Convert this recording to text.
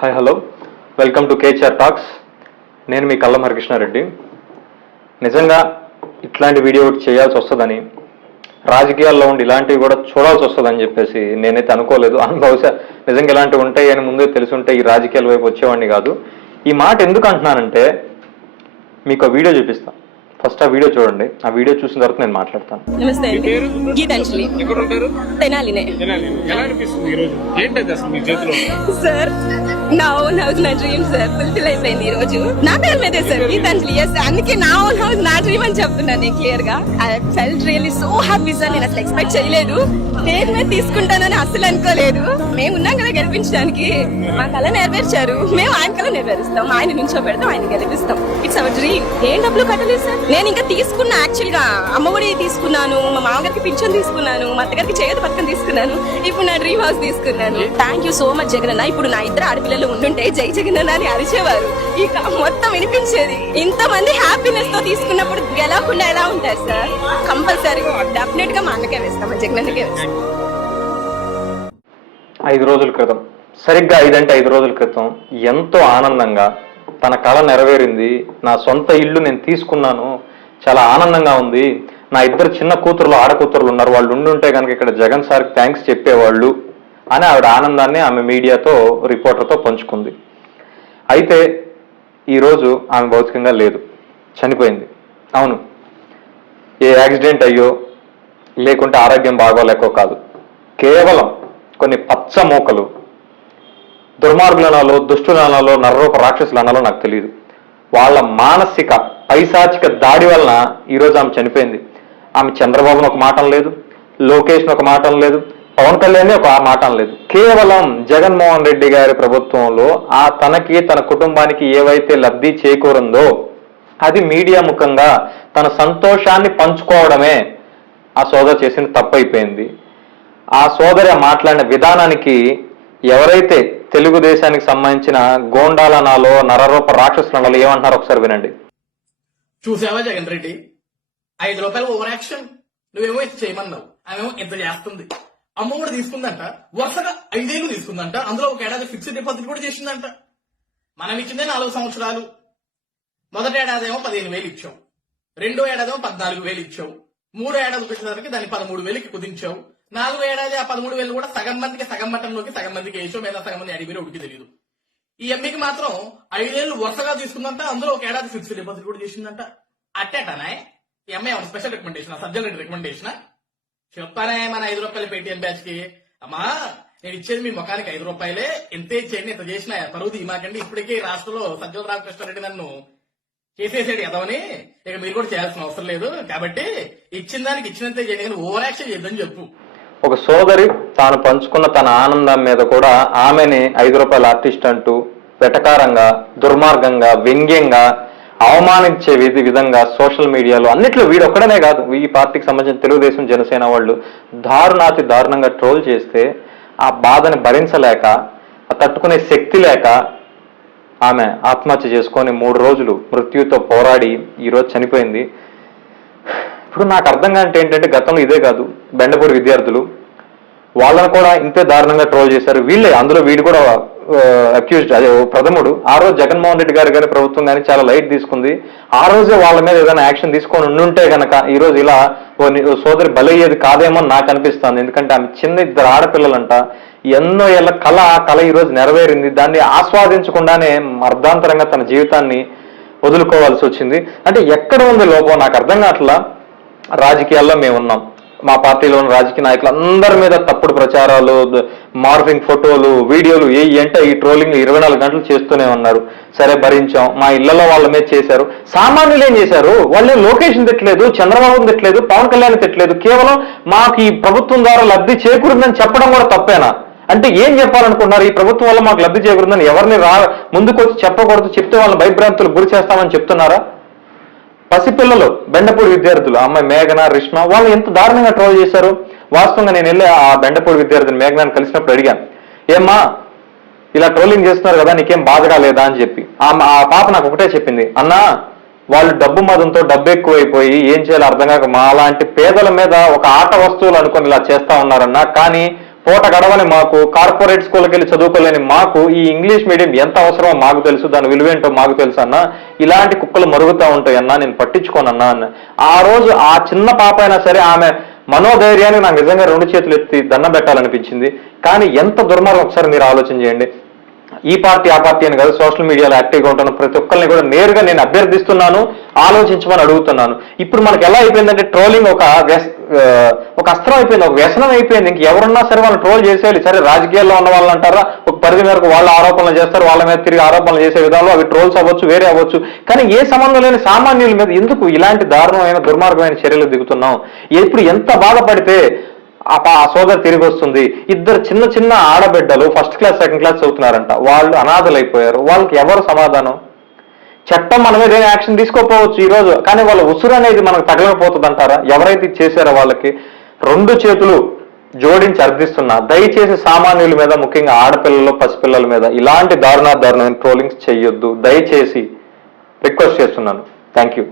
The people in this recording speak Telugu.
హాయ్ హలో వెల్కమ్ టు కేచర్ టాక్స్. నేను మీ కల్లం హరికృష్ణారెడ్డి. నిజంగా ఇట్లాంటి వీడియో చేయాల్సి వస్తుందని, రాజకీయాల్లో ఉండి ఇలాంటివి కూడా చూడాల్సి వస్తుందని చెప్పేసి నేనైతే అనుకోలేదు. బహుశా నిజంగా ఇలాంటివి ఉంటాయి అని ముందే తెలుసుంటే ఈ రాజకీయాల వైపు వచ్చేవాడిని కాదు. ఈ మాట ఎందుకు అంటున్నానంటే మీకు వీడియో చూపిస్తాను. ఫస్ట్ ఆ వీడియో చూడండి. ఆ వీడియో చూసిన తర్వాత నేను మాట్లాడతాను. నమస్తే అండి, గీతాంజలి. తెనాలినే. సార్, నా ఓన్ హౌస్ నా డ్రీమ్ సార్, ఫుల్ఫిల్ అయిపోయింది ఈ రోజు. నా పేరు మీదే సార్, గీతాంజలి. అందుకే నా ఓన్ హౌస్ నా డ్రీమ్ అని చెప్తున్నాను నేను క్లియర్ గా. I felt really so happy sir. నేను అసలు ఎక్స్పెక్ట్ చేయలేదు, పేరు మీద తీసుకుంటానని అసలు అనుకోలేదు. మేము ఉన్నాం కదా గెలిపించడానికి. మా కళ నెరవేర్చారు, మేము ఆయన కళ నెరవేరుస్తాం. ఆయన నుంచో పెడతాం, ఆయన గెలిపిస్తాం. It's our dream. ఏం డబ్బులు కట్టలేదు సార్. నేను ఇంకా తీసుకున్నా, యాక్చువల్ గా అమ్మఒడి తీసుకున్నాను, మా మామగారికి పింఛన్ తీసుకున్నాను, మా అత్తగారికి చేయదు పథకం తీసుకున్నాను, ఇప్పుడు నా డ్రీమ్ హౌస్ తీసుకున్నాను. Thank you so much Jagan అన్న. ఇప్పుడు నా ఇద్దరు ఆడపిల్లలు ఉండుంటే జై జగన్ అన్న అని అరిచేవారు, ఇక మొత్తం వినిపించేది. ఇంతమంది హ్యాపీనెస్ తో తీసుకున్నప్పుడు గెలవకుండా ఎలా ఉంటారు సార్? కంపల్సరీ డెఫినెట్ గా మా అన్నకే వేస్తాం, జగన్ అన్నకే వేస్తాం. 5 రోజుల క్రితం, సరిగ్గా 5 రోజుల క్రితం ఎంతో ఆనందంగా తన కళ నెరవేరింది, నా సొంత ఇల్లు నేను తీసుకున్నాను, చాలా ఆనందంగా ఉంది, నా ఇద్దరు చిన్న కూతురులు ఆడకూతురులు ఉన్నారు, వాళ్ళు ఉండుంటే కనుక ఇక్కడ జగన్ సార్కి థ్యాంక్స్ చెప్పేవాళ్ళు అని ఆవిడ ఆనందాన్ని ఆమె మీడియాతో, రిపోర్టర్తో పంచుకుంది. అయితే ఈరోజు ఆమె భౌతికంగా లేదు, చనిపోయింది. అవును, ఏ యాక్సిడెంట్ అయ్యో లేకుంటే ఆరోగ్యం బాగోలేకో కాదు, కేవలం కొన్ని పచ్చ మూకలు, దుర్మార్గులనాలో, దుష్టులనాలో, నరరూప రాక్షసులనాలో నాకు తెలియదు, వాళ్ళ మానసిక పైశాచిక దాడి వలన ఈరోజు ఆమె చనిపోయింది. ఆమె చంద్రబాబును ఒక మాట లేదు, లోకేష్ను ఒక మాట లేదు, పవన్ కళ్యాణ్ ఒక మాట లేదు, కేవలం జగన్మోహన్ రెడ్డి గారి ప్రభుత్వంలో తనకి తన కుటుంబానికి ఏవైతే లబ్ధి చేకూరిందో అది మీడియా ముఖంగా తన సంతోషాన్ని పంచుకోవడమే ఆ సోదరు చేసిన తప్పైపోయింది. ఆ సోదరి మాట్లాడిన విధానానికి ఎవరైతే తెలుగుదేశానికి సంబంధించిన గోండాలనాలో, నరరూప రాక్షసులనాలో ఏమంటున్నారో ఒకసారి వినండి. చూసావా జగన్ రెడ్డి, 5 రూపాయలు ఓవర్ యాక్షన్. నువ్వేమో ఇంత చేయమన్నావు, ఆమెమో ఇంత చేస్తుంది. అమ్మ కూడా తీసుకుందంట, వరుసగా 5 ఏళ్ళు తీసుకుందంట, అందులో ఒక ఏడాది ఫిక్స్డ్ డిపాజిట్ కూడా చేసిందంట. మనం ఇచ్చిందే 4 సంవత్సరాలు. మొదటి ఏడాదేమో 15,000 ఇచ్చావు, రెండో ఏడాదేమో 14,000 ఇచ్చావు, మూడో ఏడాది వచ్చేసరికి దాన్ని 13,000కి కుదించావు, 4వ ఏడాది ఆ 13,000 కూడా సగం మందికి, సగం మట్టంలోకి సగం మందికి వేసావు, మీద సగం మంది అడిగిపోయి ఉడికి తెలియదు. ఈ ఎంపీకి మాత్రం 5 ఏళ్ళు వరుసగా తీసుకుందంట, అందులో ఒక ఏడాది ఫిక్స్డ్ డిపాజిట్ కూడా చేసిందంట. అట్టేటానా ఈ అమ్మాయి ఏమైనా special recommendation, Sajjan Reddy recommendation చెప్తానే మన 5 రూపాయల పేటీఎం బ్యాచ్ కి? అమ్మా, నేను ఇచ్చేది మీ ముఖానికి 5 రూపాయలే, ఎంతే చేయండి, ఇంత చేసిన పరువు తీమాకండి. ఇప్పటికే రాష్ట్రంలో సజ్జల రామకృష్ణారెడ్డి నన్ను చేసేసాడు ఎదవని, ఇక మీరు కూడా చేయాల్సిన అవసరం లేదు. కాబట్టి ఇచ్చిన దానికి ఇచ్చినంతే చేయండి, కానీ ఓవర్ యాక్షన్ చేద్దని చెప్పు. ఒక సోదరి తాను పంచుకున్న తన ఆనందం మీద కూడా ఆమెని 5 రూపాయల ఆర్టిస్ట్ అంటూ వెటకారంగా, దుర్మార్గంగా, వ్యంగ్యంగా, అవమానించే విధంగా సోషల్ మీడియాలో అన్నిట్లో వీడు ఒక్కడనే కాదు, ఈ పార్టీకి సంబంధించిన తెలుగుదేశం, జనసేన వాళ్ళు దారుణాతి దారుణంగా ట్రోల్ చేస్తే ఆ బాధని భరించలేక, ఆ తట్టుకునే శక్తి లేక ఆమె ఆత్మహత్య చేసుకొని 3 రోజులు మృత్యుతో పోరాడి ఈరోజు చనిపోయింది. ఇప్పుడు నాకు అర్థం కాంటే ఏంటంటే, గతంలో ఇదే కాదు, బెండపూడి విద్యార్థులు వాళ్ళను కూడా ఇంతే దారుణంగా ట్రోల్ చేశారు. వీళ్ళే, అందులో వీడు కూడా అక్యూజ్డ్, అదే ప్రథముడు. ఆ రోజు జగన్మోహన్ రెడ్డి గారు కానీ ప్రభుత్వం కానీ చాలా లైట్ తీసుకుంది. ఆ రోజే వాళ్ళ మీద ఏదైనా యాక్షన్ తీసుకొని ఉండుంటే గనక ఈరోజు ఇలా సోదరి బలయ్యేది కాదేమో నాకు అనిపిస్తుంది. ఎందుకంటే ఆమె చిన్న 2 ఆడపిల్లలంట, ఎన్నో ఏళ్ళ కళ, ఆ కళ ఈరోజు నెరవేరింది. దాన్ని ఆస్వాదించకుండానే అర్ధాంతరంగా తన జీవితాన్ని వదులుకోవాల్సి వచ్చింది. అంటే ఎక్కడ ఉంది లోపం నాకు అర్థం కావట్లా. రాజకీయాల్లో మేమున్నాం, మా పార్టీలోని రాజకీయ నాయకులు అందరి మీద తప్పుడు ప్రచారాలు, మార్ఫింగ్ ఫోటోలు, వీడియోలు అంటే ఈ ట్రోలింగ్ 24 గంటలు చేస్తూనే ఉన్నారు. సరే భరించాం, మా ఇళ్లలో వాళ్ళ మీద చేశారు. సామాన్యులు ఏం చేశారు? వాళ్ళే లోకేష్ని తిట్టలేదు, చంద్రబాబుని తిట్టలేదు, పవన్ కళ్యాణ్ తిట్టలేదు, కేవలం మాకు ఈ ప్రభుత్వం ద్వారా లబ్ధి చేకూరిందని చెప్పడం కూడా తప్పేనా? అంటే ఏం చెప్పాలనుకున్నారు? ఈ ప్రభుత్వం వల్ల మాకు లబ్ధి చేకూరిందని ఎవరిని ముందుకు వచ్చి చెప్పకూడదు, చెప్తే వాళ్ళని భయభ్రాంతులు గురి చేస్తామని చెప్తున్నారా? పసిపిల్లలు, బెండపూడి విద్యార్థులు, అమ్మాయి మేఘన, రిష్మ, వాళ్ళు ఎంత దారుణంగా ట్రోల్ చేశారు. వాస్తవంగా నేను వెళ్ళి ఆ బెండపూడి విద్యార్థిని మేఘనాన్ని కలిసినప్పుడు అడిగాను, ఏమ్మా ఇలా ట్రోలింగ్ చేస్తున్నారు కదా, నీకేం బాధగా లేదా అని చెప్పి. ఆ పాప నాకు ఒకటే చెప్పింది, అన్నా వాళ్ళు డబ్బు మదంతో డబ్బు ఎక్కువైపోయి ఏం చేయాలో అర్థం కాక మా లాంటి పేదల మీద ఒక ఆట వస్తువులు అనుకుని ఇలా చేస్తా ఉన్నారన్నా, కానీ పూట గడవని మాకు, కార్పొరేట్ స్కూల్కి వెళ్ళి చదువుకోలేని మాకు ఈ ఇంగ్లీష్ మీడియం ఎంత అవసరమో మాకు తెలుసు, దాని విలువేంటో మాకు తెలుసు అన్న. ఇలాంటి కుక్కలు మరుగుతూ ఉంటాయన్నా, నేను పట్టించుకోనన్నా అన్న. ఆ రోజు ఆ చిన్న పాప అయినా సరే ఆమె మనోధైర్యాన్ని నాకు నిజంగా 2 చేతులు ఎత్తి దండం పెట్టాలనిపించింది. కానీ ఎంత దుర్మార్గం ఒకసారి మీరు ఆలోచన చేయండి. ఈ పార్టీ ఆ పార్టీ అని కాదు, సోషల్ మీడియాలో యాక్టివ్గా ఉంటున్న ప్రతి ఒక్కరిని కూడా నేరుగా నేను అభ్యర్థిస్తున్నాను, ఆలోచించమని అడుగుతున్నాను. ఇప్పుడు మనకి ఎలా అయిపోయిందంటే ట్రోలింగ్ ఒక అస్త్రం అయిపోయింది, ఒక వ్యసనం అయిపోయింది. ఇంక ఎవరున్నా సరే వాళ్ళు ట్రోల్ చేసేయాలి. సరే రాజకీయాల్లో ఉన్న వాళ్ళు అంటారా, ఒక పరిధి మేరకు వాళ్ళు ఆరోపణలు చేస్తారు, వాళ్ళ మీద తిరిగి ఆరోపణలు చేసే విధానంలో అవి ట్రోల్స్ అవ్వచ్చు, వేరే అవ్వచ్చు. కానీ ఏ సంబంధం లేని సామాన్యుల మీద ఎందుకు ఇలాంటి దారుణమైన దుర్మార్గమైన చర్యలు దిగుతున్నాం? ఇప్పుడు ఎంత బాధపడితే ఆ సోదరు తిరిగి వస్తుంది. ఇద్దరు చిన్న చిన్న ఆడబిడ్డలు 1st క్లాస్ 2nd క్లాస్ చదువుతున్నారంట, వాళ్ళు అనాథలైపోయారు. వాళ్ళకి ఎవరు సమాధానం? చట్టం మన మీద ఏం యాక్షన్ తీసుకోకపోవచ్చు ఈ రోజు, కానీ వాళ్ళ ఉసురు అనేది మనకు తగలకపోతుంది అంటారా? ఎవరైతే చేశారో వాళ్ళకి 2 చేతులు జోడించి అర్థిస్తున్నా, దయచేసి సామాన్యుల మీద, ముఖ్యంగా ఆడపిల్లలు పసిపిల్లల మీద ఇలాంటి దారుణమైన ట్రోలింగ్స్ చెయ్యొద్దు, దయచేసి రిక్వెస్ట్ చేస్తున్నాను. Thank you.